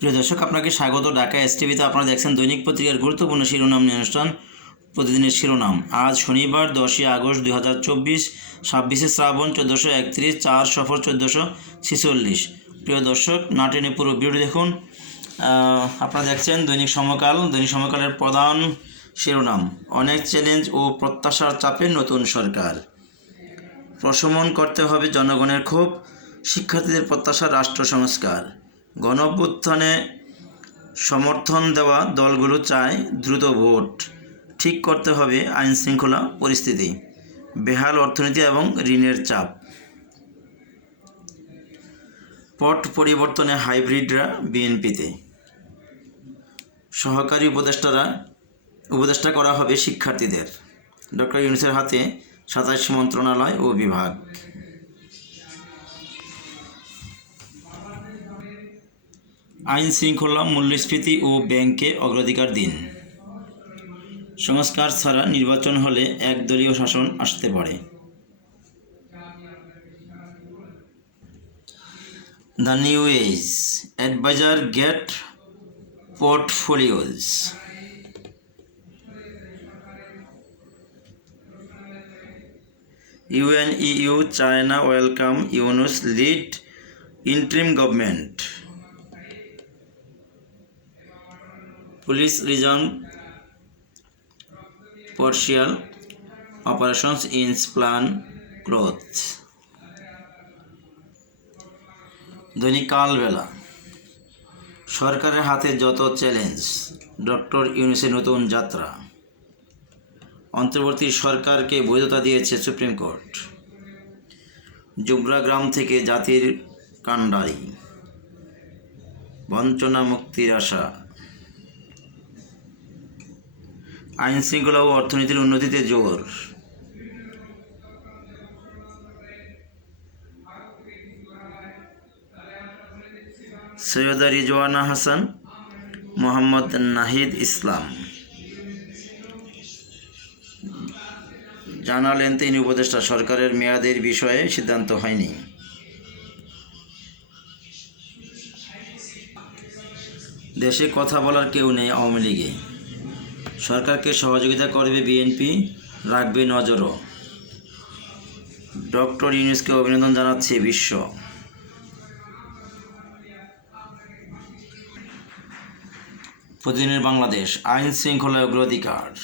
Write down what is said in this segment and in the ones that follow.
প্রিয় দর্শক, আপনাকে স্বাগত। ঢাকা এস টিভিতে আপনারা দেখছেন দৈনিক পত্রিকার গুরুত্বপূর্ণ শিরোনাম নিয়ে অনুষ্ঠান, প্রতিদিনের শিরোনাম। আজ শনিবার, দশই আগস্ট দুই হাজার চব্বিশ, ছাব্বিশে শ্রাবণ চোদ্দোশো একত্রিশ, চার সফর চোদ্দোশো ছেচল্লিশ। প্রিয় দর্শক, না টেনে পুরো ভিডিও দেখুন। আপনারা দেখছেন দৈনিক সমকাল। দৈনিক সমকালের প্রধান শিরোনাম, অনেক চ্যালেঞ্জ ও প্রত্যাশার চাপে নতুন সরকার। প্রশমন করতে হবে জনগণের ক্ষোভ, শিক্ষার্থীদের প্রত্যাশা রাষ্ট্র সংস্কার। গণ অভ্যুত্থানে সমর্থন দেওয়া দলগুলো চায় দ্রুত ভোট। ঠিক করতে হবে আইন শৃঙ্খলা পরিস্থিতি, বেহাল অর্থনীতি এবং ঋণের চাপ। পট পরিবর্তনে হাইব্রিডরা বিএনপিতে। সহকারী উপদেষ্টারা, উপদেষ্টা করা হবে শিক্ষার্থীদের। ডক্টর ইউনুসের হাতে সাতাশ মন্ত্রণালয় ও বিভাগ। আইন শৃঙ্খলা, মূল্যস্ফীতি ও ব্যাংকে অগ্রাধিকার দিন। সংস্কার ছাড়া নির্বাচন হলে একদলীয় শাসন আসতে পারে। The new age adviser get portfolios UNU China welcome Yunus lead interim government police reason partial operations in plan clothes দৈনিক কালবেলা। সরকারের হাতে যত চ্যালেঞ্জ, ডক্টর ইউনুসের নতুন যাত্রা। অন্তর্বর্তী সরকারকে বৈধতা দিয়েছে সুপ্রিম কোর্ট। জুবরা গ্রাম থেকে জাতির কাণ্ডারি। বঞ্চনা মুক্তির আশা। আইন শৃঙ্খলা ও অর্থনীতির উন্নতিতে জোর। সৈয়দা রিজওয়ানা হাসান, মোহাম্মদ নাহিদ ইসলাম। জানালেন, তিনি উপদেষ্টা সরকারের মেয়াদের বিষয়ে সিদ্ধান্ত হয়নি। দেশে কথা বলার কেউ নেই আওয়ামী লীগে। সরকারকে সহযোগিতা করবে বিএনপি, রাখবে নজরও। ডক্টর ইউনুসকে অভিনন্দন জানাচ্ছে বিশ্ব। প্রতিদিনের বাংলাদেশ, আইন শৃঙ্খলা অগ্রাধিকার।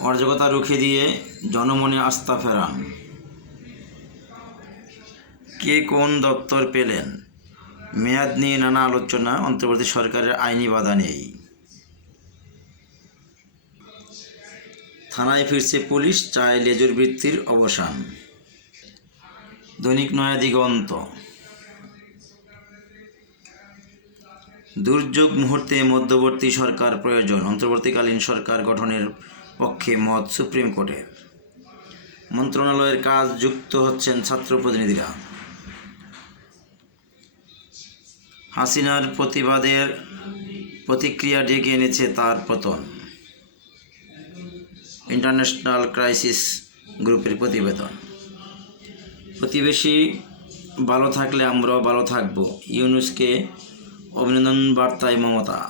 অরাজকতা রুখে দিয়ে জনমনে আস্থা ফেরান। কে কোন দপ্তর পেলেন? মেয়াদ নিয়ে নানা আলোচনা, অন্তর্বর্তী সরকারের আইনি বাধা নেই। থানায় ফিরছে পুলিশ, চায় লেজুর বৃত্তির অবসান। দৈনিক নয়া দিগন্ত। দুর্যোগ মুহূর্তে মধ্যবর্তী সরকার প্রয়োজন, অন্তর্বর্তীকালীন সরকার গঠনের পক্ষে মত সুপ্রিম কোর্টের মন্ত্রণালয়ের কাজ যুক্ত হচ্ছেন ছাত্র প্রতিনিধিরা। হাসিনার প্রতিবাদের প্রতিক্রিয়া ডেকে এনেছে তার পতন। ইন্টারন্যাশনাল ক্রাইসিস গ্রুপের প্রতিবেদন। প্রতিবেশী ভালো থাকলে আমরাও ভালো থাকব। ইউনুসকে অভিনন্দন বার্তায় মমতা।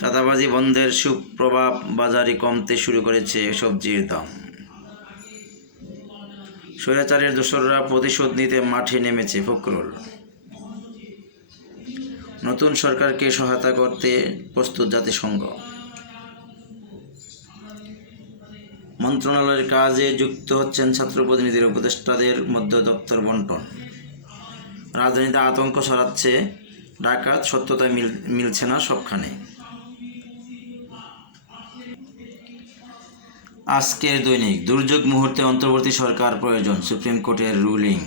চাঁদাবাজি বন্ধের সুপ্রভাব বাজারে কমতে শুরু করেছে সবজির দাম। স্বৈরাচারের দোসররা প্রতিশোধ নিতে মাঠে নেমেছে ফখরুল। নতুন সরকারকে সহায়তা করতে প্রস্তুত জাতিসংঘ। মন্ত্রণালয়ের কাজে যুক্ত হচ্ছেন ছাত্র প্রতিনিধির উপদেষ্টাদের মধ্যে দপ্তর বন্টন। রাজধানীতে আতঙ্ক সরাচ্ছে ডাকাত সত্যতা মিল, মিলছে না সবখানে। আজকের দৈনিক, দুর্যোগ মুহূর্তে অন্তর্বর্তী সরকার প্রয়োজন, সুপ্রিম কোর্টের রুলিং।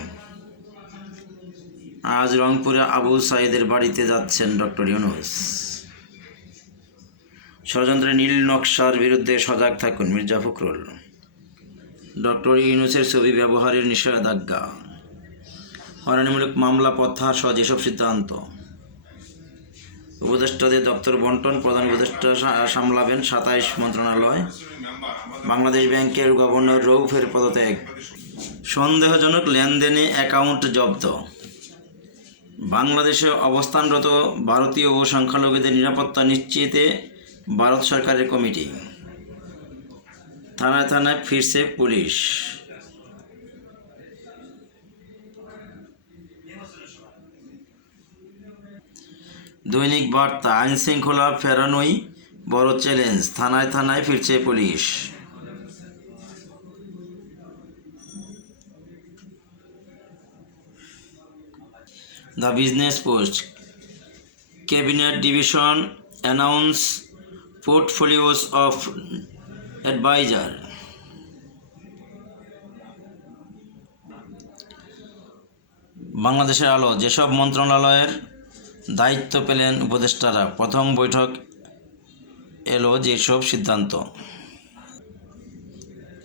আজ রংপুরে আবু সাইদের বাড়িতে যাচ্ছেন ডক্টর ইউনুস। ষড়যন্ত্রের নীল নকশার বিরুদ্ধে সজাগ থাকুন মির্জা ফখরুল। ডক্টর ইউনুসের ছবি ব্যবহারের নিষেধাজ্ঞা। হয়রানিমূলক মামলা প্রত্যাহার সহ যেসব সিদ্ধান্ত। উপদেষ্টাদের দপ্তর বন্টন, প্রধান উপদেষ্টা সামলাবেন সাতাইশ মন্ত্রণালয়। বাংলাদেশ ব্যাংকের গভর্নর রৌফের পদত্যাগ। সন্দেহজনক লেনদেনে অ্যাকাউন্ট জব্দ। বাংলাদেশে অবস্থানরত ভারতীয় ও সংখ্যালঘুদের নিরাপত্তা নিশ্চিতে ভারত সরকারের কমিটি। থানায় থানায় ফিরছে পুলিশ। দৈনিক বার্তা আইন শৃঙ্খলা ফেরানোই বড় চ্যালেঞ্জ থানায় থানায় ফিরছে police. The business post. Cabinet division announce portfolios of adviser বাংলাদেশের আলো, যেসব মন্ত্রণালয়ের দায়িত্ব পেলেন উপদেষ্টারা, প্রথম বৈঠক এলো যেসব সিদ্ধান্ত।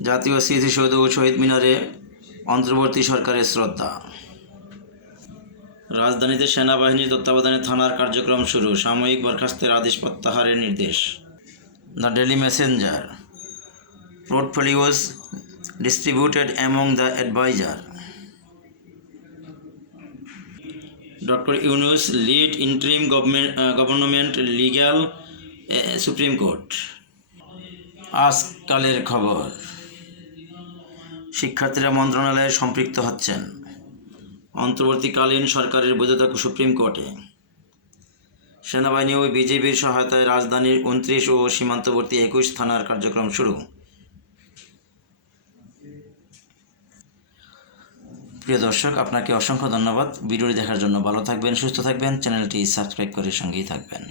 জাতীয় স্মৃতিসৌধ ও শহীদ মিনারে অন্তর্বর্তী সরকারের শ্রদ্ধা। রাজধানীতে সেনাবাহিনীর তত্ত্বাবধানে থানার কার্যক্রম শুরু, সাময়িক বরখাস্তের আদেশ প্রত্যাহারের নির্দেশ। The daily messenger portfolios distributed among the adviser doctor Yunus lead interim government government legal supreme court আজকালের খবর শিক্ষার্থীরা মন্ত্রণালয়ে সম্পৃক্ত হচ্ছেন। অন্তর্বর্তীকালীন সরকারের বৈধতা সুপ্রিম কোর্টে। সেনাবাহিনী ও বিজেপির সহায়তায় রাজধানীর উনত্রিশ ও সীমান্তবর্তী একুশ থানার কার্যক্রম শুরু। প্রিয় দর্শক, আপনাকে অসংখ্য ধন্যবাদ। ভিডিওটি দেখার জন্য ভালো থাকবেন, সুস্থ থাকবেন। চ্যানেলটি সাবস্ক্রাইব করে সঙ্গেই থাকবেন।